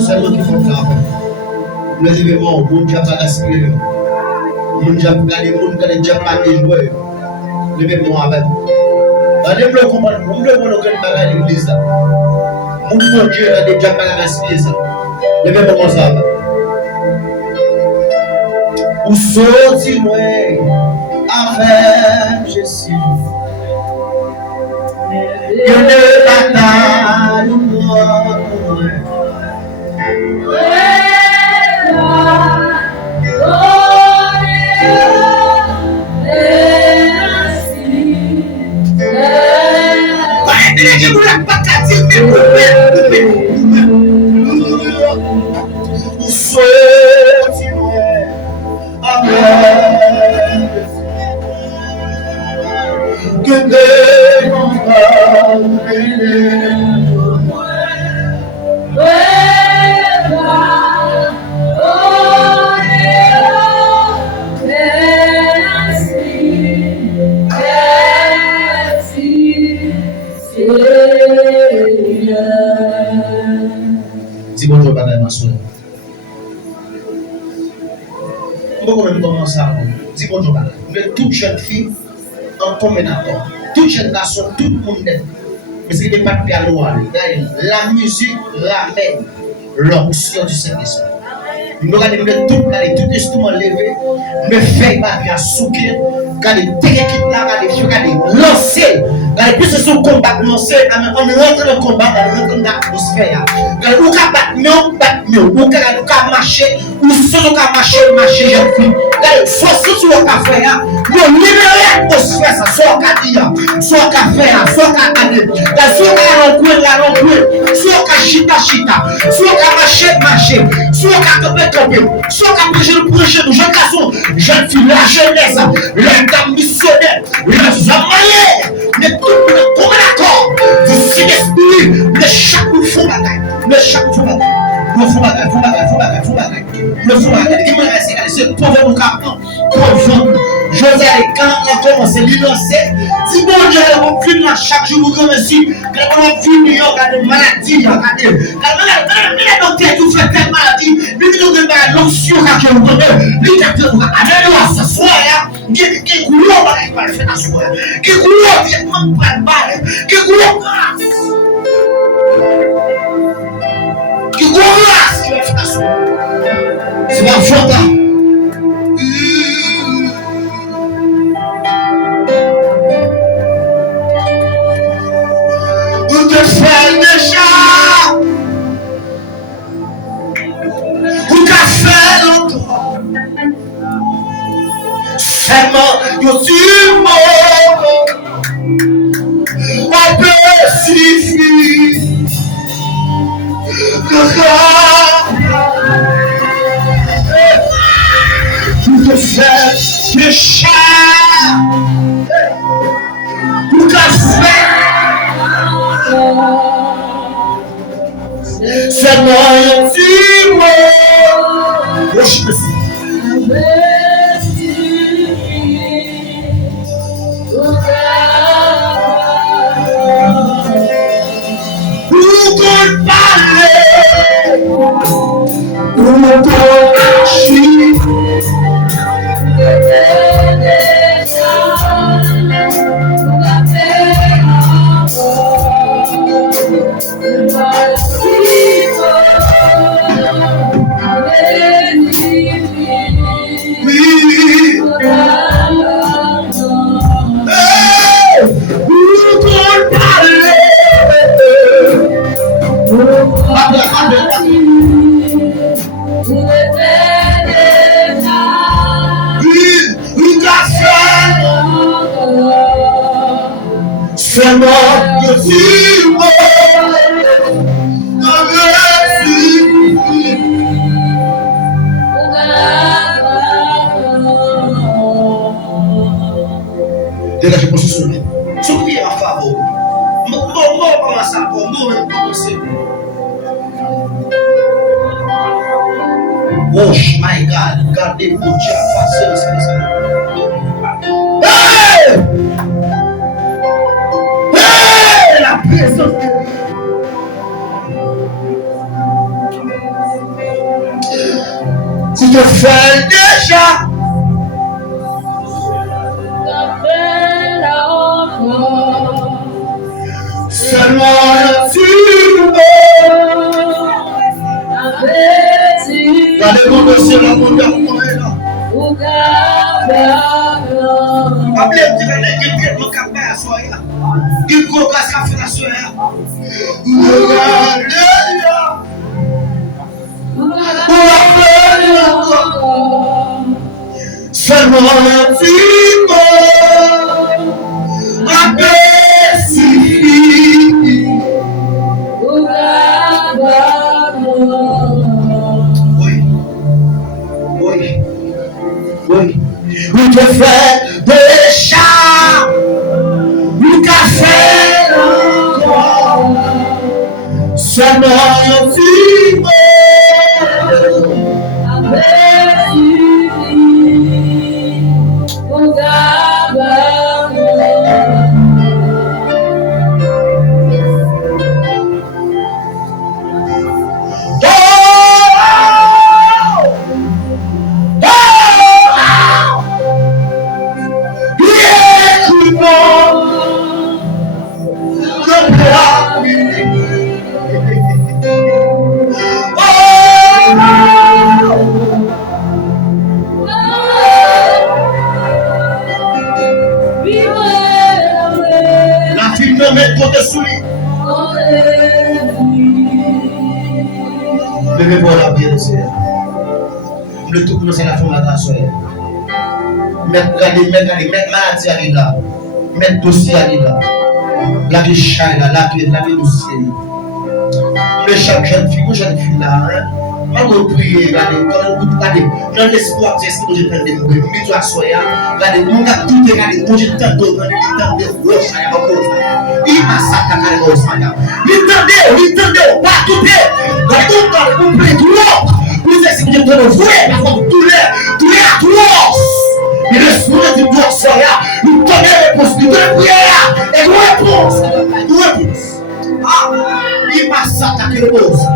Seulement qu'il faut faire. Le événement, mon Dieu va l'aspirer. Mon Dieu va gagner, mon Dieu va gagner jouer. L'événement avec. Allez, me comprendre. Mon Dieu va nous gagner l'église. Mon Dieu va déjà pas l'aspirer ça. L'événement ça. Où sont-ils, avec Jésus? Il ne bataille dis bonjour, madame, ma soeur. Pourquoi même commencer à dis bonjour, madame. Vous êtes toute jeune fille en commun accord. Toute jeune garçon, tout le monde est. Mais ce n'est pas de piano. La musique ramène l'onction du Saint-Esprit. Nous regardons tout instrument levé, me fait ma vie à souquer, regardez toute équipe là, regardez lancer, regardez plus ce combat lancé, on rentre dans le combat, on rentre dans l'atmosphère. Regardez où qu'à battre, où qu'à marcher, où ce qu'à marcher, jeune fille. Regardez, force sur le café, nous libérer l'atmosphère, ça, soit qu'à dire, soit qu'à faire, soit qu'à aller, soit qu'à rencontrer, soit qu'à chita, soit qu'à marcher, soit qu'à soit qu'à projet de jeunes garçons, jeunes filles, la jeunesse, les dames missionnaires, les amoyers, les tout le monde comme d'accord, du Saint-Esprit, les chaque fou bagaille, les chaque fou bagaille, le fou bagaille, c'est pauvre capon, pauvre. José, quand on a commencé à lancer, si bon Dieu, on filme chaque jour, vous remercie, quand on filme, il y a des maladies, regardez, les docteurs qui font telle maladie, les docteurs qui ont l'onction, qui ont donné, les docteurs qui ont amené à s'asseoir, qui ont coulé, qui ont fait asseoir, qui ont coulé, qui ont pas de balle, qui ont coulé, qui ont fait asseoir. C'est pas faute, hein? Seulement, yo tu on peut suffire le corps pour te faire le chat pour te faire seulement yo tu dégagez pour ce souvenir. Souvenir à faveur. Bon, comment ça? Bon, comment c'est? Oh my God, gardez vos Dieu facile, c'est ça. Hey! Tu te fais déjà. Seulement tu regardez mon dossier là, mon gars, mon est là. Appelez un petit relais qui est mon capé à soi là. Il faut qu'à ce fait la soirée. Seulement tu oui. Nous te fait déjà. Nous te fait encore. Seulement tu levez-vous la vie de Seigneur. Le tout commence à la formation. Mettre maladie à là. Mettre dossier à là. La vie chale, la vie dossier. Mais chaque jeune fille là, on va prier, regardez, dans l'espoir, c'est ce que je prends de mourir. Je dois soyer, regardez, mon gars, tout est regardé, quand je tente de roche, il m'a saccagé le roche. Il tente, pas tout est. Regardez, tout le temps, vous priez tout l'autre. Vous êtes ce que je prends de vous, parce que tout est à tous. Et l'esprit du doigt soyer, nous donnons les possibilités de prière. Et nous réponse. Ah, il m'a saccagé le roche.